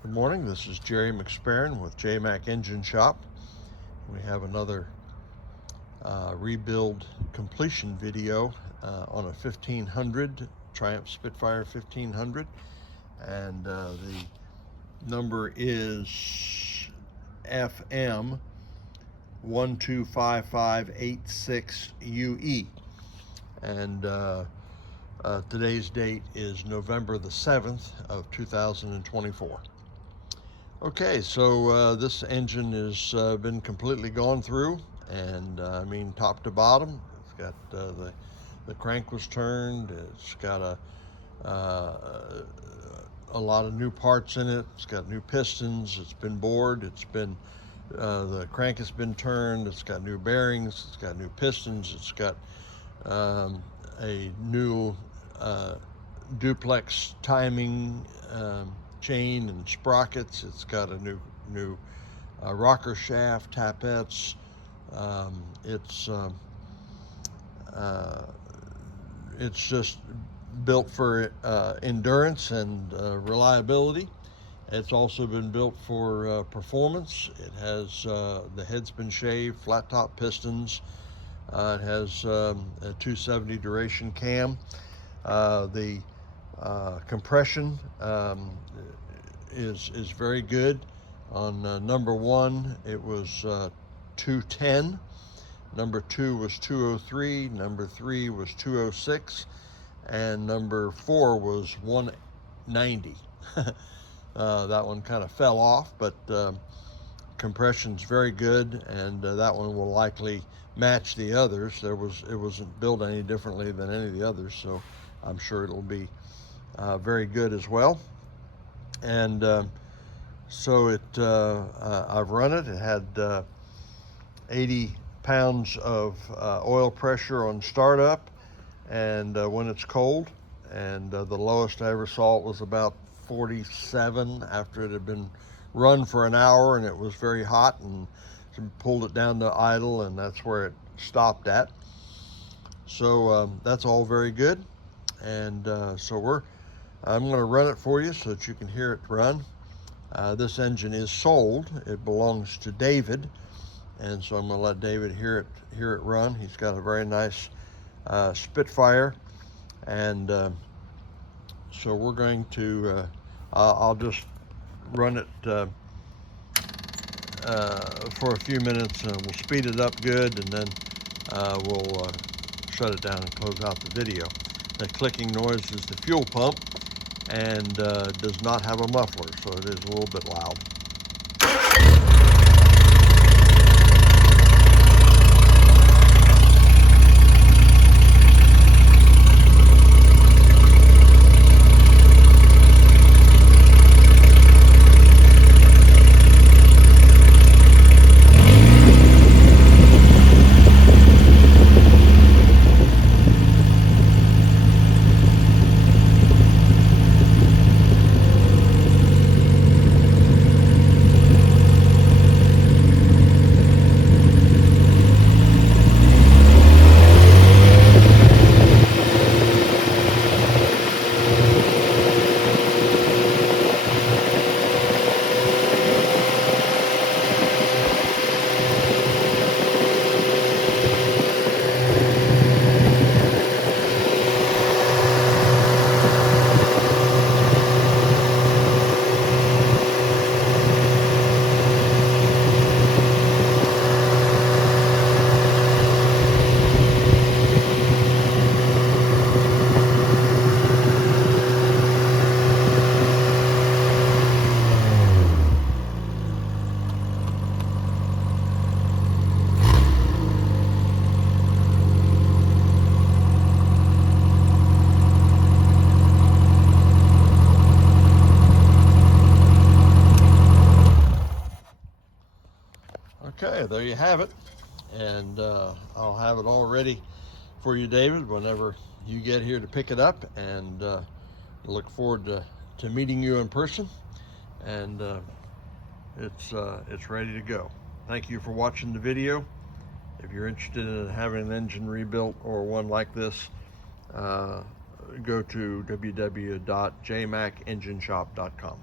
Good morning, this is Jerry McSparron with JMAC Engine Shop. We have another rebuild completion video on a 1500 Triumph Spitfire 1500, and the number is FM125586UE, and today's date is November the 7th of 2024. Okay, so this engine has been completely gone through, and I mean top to bottom. It's got the crank was turned. It's got a lot of new parts in it. It's got new pistons. It's been bored. It's been the crank has been turned. It's got new bearings. It's got new pistons. It's got a new duplex timing chain and sprockets. It's got a new rocker shaft, tapettes. It's just built for endurance and reliability. It's also been built for performance. It has the head's been shaved, flat top pistons. It has a 270 duration cam. The compression is very good. On number one, it was 210. Number two was 203. Number three was 206, and number four was 190. That one kind of fell off, but compression's very good, and that one will likely match the others. It wasn't built any differently than any of the others, so I'm sure it'll be very good as well. And so I've run it. It had 80 pounds of oil pressure on startup, and when it's cold, and the lowest I ever saw it was about 47 after it had been run for an hour, and it was very hot, and pulled it down to idle, and that's where it stopped at. So that's all very good, and so I'm going to run it for you so that you can hear it run. This engine is sold. It belongs to David, and so I'm going to let David hear it run. He's got a very nice Spitfire, and so we're going to I'll just run it for a few minutes. We'll speed it up good, and then we'll shut it down and close out the video. The clicking noise is the fuel pump, and does not have a muffler, so it is a little bit loud. Okay, there you have it, and I'll have it all ready for you, David, whenever you get here to pick it up, and look forward to meeting you in person, and it's ready to go. Thank you for watching the video. If you're interested in having an engine rebuilt or one like this, go to www.jmacengineshop.com.